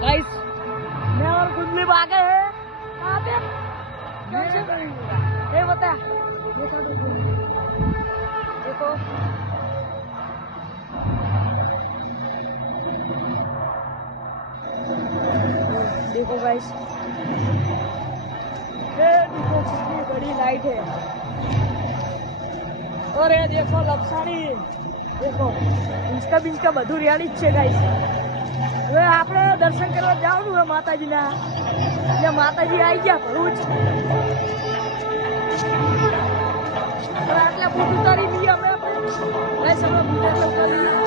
गाइस मैं और कुंडली आ गए हैं। कहाँ पे? ये बता, ये देखो देखो गाइस, ये देखो कितनी बड़ी लाइट है। और ये देखो लपसाणी, देखो इंस्टा बिंस्टा બધું રેડી જ છે ગાઈસ। હવે આપણે દર્શન કરવા જવાનું હોય માતાજીના, એટલે માતાજી આવી ગયા ભરૂચ। હવે આટલા ફૂટ ઉતારી લઈએ અમે ગાઈસ, અમે ફૂટ ઉતારી લઈએ।